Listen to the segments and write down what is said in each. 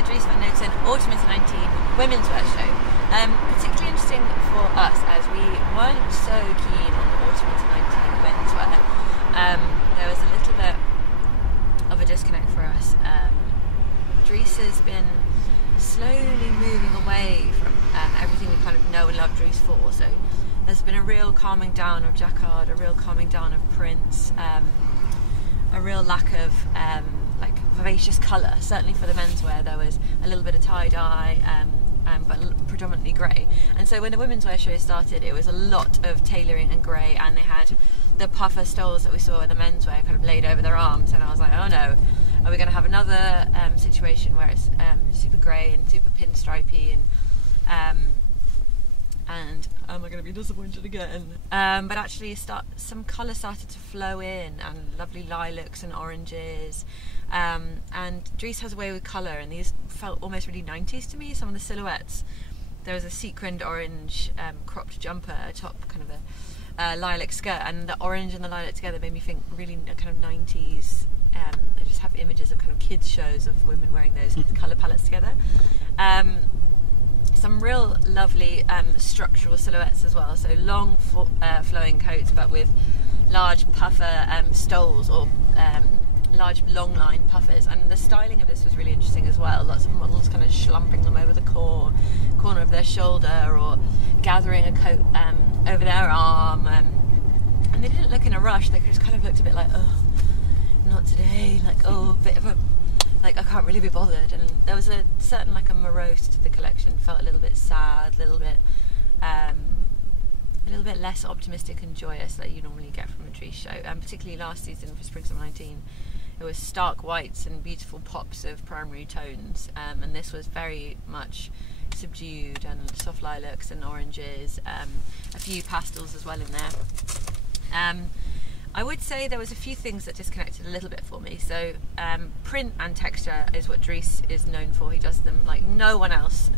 the Dries Van Noten Autumn 19 Womenswear show. Particularly interesting for us as we weren't so keen on the Autumn 19 menswear. There was a little bit of a disconnect for us. Dries has been slowly moving away from everything we kind of know and love Dries for. So there's been a real calming down of jacquard, a real calming down of prints, a real lack of like vivacious colour. Certainly for the menswear there was a little bit of tie-dye, but predominantly grey. And so when the womenswear show started, it was a lot of tailoring and grey, and they had the puffer stoles that we saw in the menswear kind of laid over their arms, and I was like, oh no, are we going to have another situation where it's super grey and super pinstripey and am I going to be disappointed again? But actually some colour started to flow in, and lovely lilacs and oranges, and Dries has a way with colour, and these felt almost really 90s to me. Some of the silhouettes, there was a sequined orange cropped jumper atop kind of a lilac skirt, and the orange and the lilac together made me think really kind of 90s. I just have images of kind of kids shows of women wearing those colour palettes together. Some real lovely structural silhouettes as well, so long flowing coats but with large puffer stoles, or large long line puffers, and the styling of this was really interesting as well. Lots of models kind of schlumping them over the corner of their shoulder, or gathering a coat over their arm, and they didn't look in a rush. They just kind of looked a bit like, oh, not today, like, oh, a bit of a, like, I can't really be bothered. And there was a certain like a morose to the collection. Felt a little bit sad, a little bit less optimistic and joyous that you normally get from a Dries show. And particularly last season for Spring Summer 19, it was stark whites and beautiful pops of primary tones, and this was very much subdued and soft lilacs and oranges, a few pastels as well in there. I would say there was a few things that disconnected a little bit for me. So print and texture is what Dries is known for. He does them like no one else.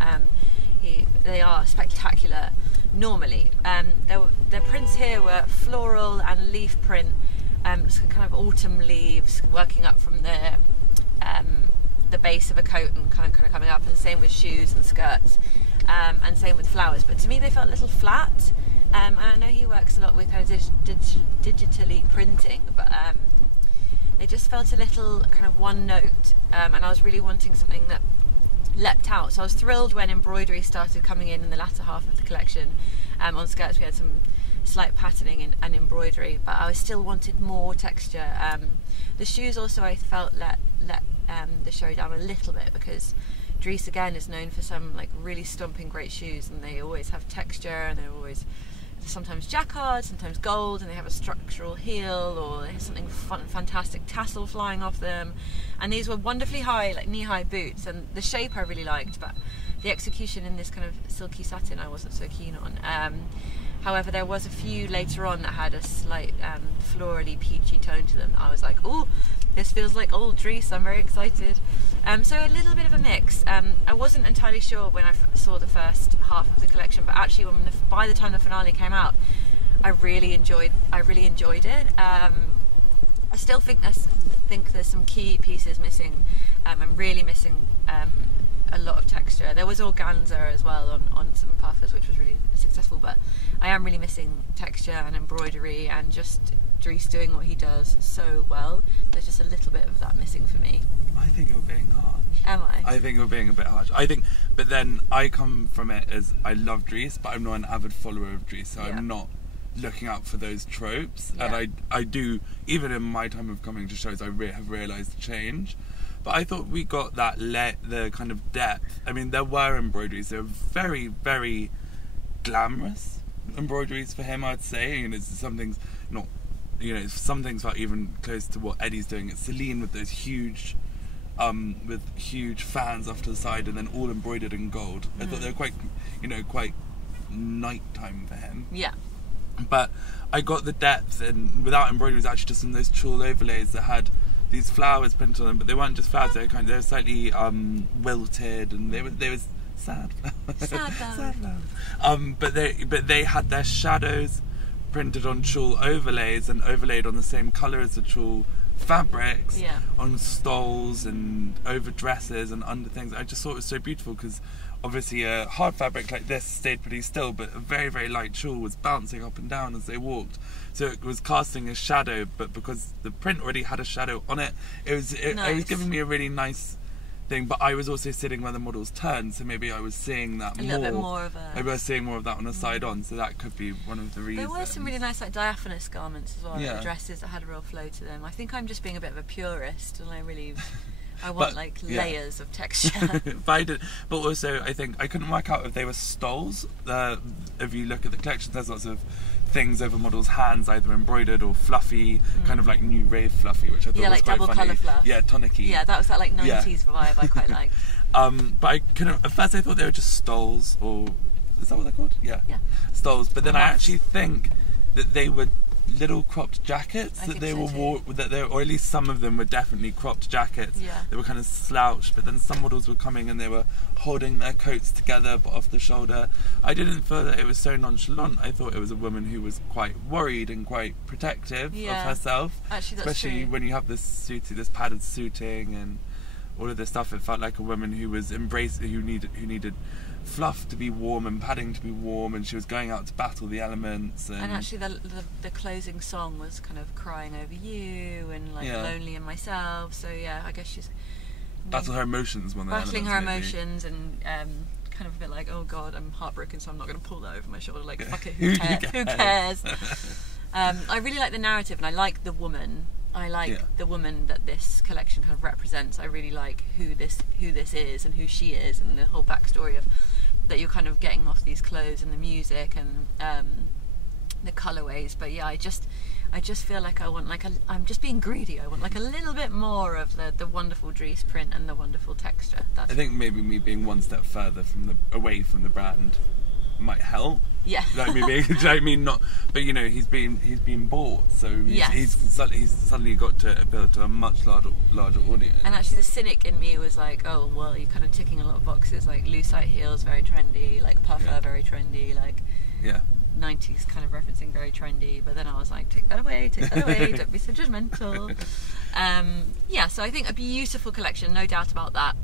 They are spectacular normally. The prints here were floral and leaf print, so kind of autumn leaves working up from the base of a coat and kind of coming up, and same with shoes and skirts, and same with flowers. But to me they felt a little flat. And I know he works a lot with kind of digitally printing, but they just felt a little kind of one note, and I was really wanting something that leapt out. So I was thrilled when embroidery started coming in the latter half of the collection. On skirts we had some slight patterning and embroidery, but I still wanted more texture. The shoes also I felt let the show down a little bit, because Dries again is known for some like really stomping great shoes, and they always have texture, and they're always sometimes jacquard, sometimes gold, and they have a structural heel, or they have something fantastic tassel flying off them. And these were wonderfully high, like knee-high boots, and the shape I really liked, but the execution in this kind of silky satin I wasn't so keen on. However, there was a few later on that had a slight florally peachy tone to them. I was like, oh, this feels like old Dries, I'm very excited. So a little bit of a mix. I wasn't entirely sure when I saw the first half of the collection, but actually by the time the finale came out, I really enjoyed it. I still think there's some key pieces missing. I'm really missing a lot of texture. There was organza as well on some puffers, which was really successful, but I am really missing texture and embroidery, and just Dries doing what he does so well. There's just a little bit of that missing for me. I think you're being harsh. Am I? I think you're being a bit harsh. But then I come from it as I love Dries, but I'm not an avid follower of Dries, so yeah. I'm not looking out for those tropes. Yeah. And I do, even in my time of coming to shows, I have realised the change. But I thought we got that the kind of depth. I mean, there were embroideries. They were very, very glamorous embroideries for him, I'd say. And it's some things not, some things felt even close to what Eddie's doing. It's Celine with those huge fans off to the side, and then all embroidered in gold. I thought they were quite nighttime for him. Yeah. But I got the depth, and without embroidery, it was actually just some of those tulle overlays that had these flowers printed on them, but they weren't just flowers. They were slightly wilted, and they were sad flowers. Sad flowers. But they had their shadows printed on tulle overlays and overlaid on the same colour as the tulle fabrics on stoles and over dresses and under things. I just thought it was so beautiful because obviously a hard fabric like this stayed pretty still, but a very, very light shawl was bouncing up and down as they walked. So it was casting a shadow, but because the print already had a shadow on it, it was giving me a really nice thing. But I was also sitting where the models turned, so maybe I was seeing that a little bit more of a... Maybe I was seeing more of that on a side on, so that could be one of the reasons. There were some really nice like diaphanous garments as well, like dresses that had a real flow to them. I think I'm just being a bit of a purist, and I want like layers of texture. But also I think I couldn't work out if they were stoles. If you look at the collection, there's lots of things over models' hands, either embroidered or fluffy, kind of like new rave fluffy, which I thought was like quite double funny. colour fluff. Yeah, tonic-y. Yeah, that was that like 90s vibe I quite liked. But I couldn't. At first, I thought they were just stoles, or is that what they're called? Yeah. Stoles. But then I actually think that they were little cropped jackets or at least some of them were definitely cropped jackets. They were kind of slouched, but then some models were coming and they were holding their coats together but off the shoulder. I didn't feel that it was so nonchalant. I thought it was a woman who was quite worried and quite protective of herself. Actually, that's especially true. when you have this padded suiting and all of this stuff. It felt like a woman who was who needed fluff to be warm and padding to be warm, and she was going out to battle the elements. And actually the closing song was kind of crying over you and like lonely in myself. So I guess she's battle her emotions more than battling her emotions, and kind of a bit like, oh god, I'm heartbroken, so I'm not going to pull that over my shoulder. Like fuck it, who cares? I really like the narrative, and I like the woman. I like the woman that this collection kind of represents. I really like who this is and who she is, and the whole backstory of that you're kind of getting off these clothes and the music and the colorways. But I just feel like I want I'm just being greedy. I want like a little bit more of the wonderful Dries print and the wonderful texture. I think maybe me being one step further away from the brand might help. Yeah. Like maybe, I mean, not, but you know, he's been bought, so he's suddenly got to appeal to a much larger audience. And actually, the cynic in me was like, oh well, you're kind of ticking a lot of boxes, like lucite heels, very trendy, like puffer, very trendy, like 90s kind of referencing, very trendy. But then I was like, take that away, don't be so judgmental. So I think a beautiful collection, no doubt about that.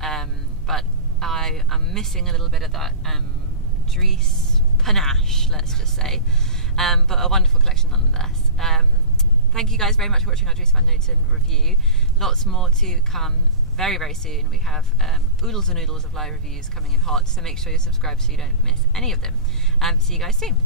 But I am missing a little bit of that Dries panache, let's just say, but a wonderful collection nonetheless. Thank you guys very much for watching our Dries Van Noten review. Lots more to come very, very soon. We have oodles and oodles of live reviews coming in hot, so make sure you're subscribed so you don't miss any of them. See you guys soon.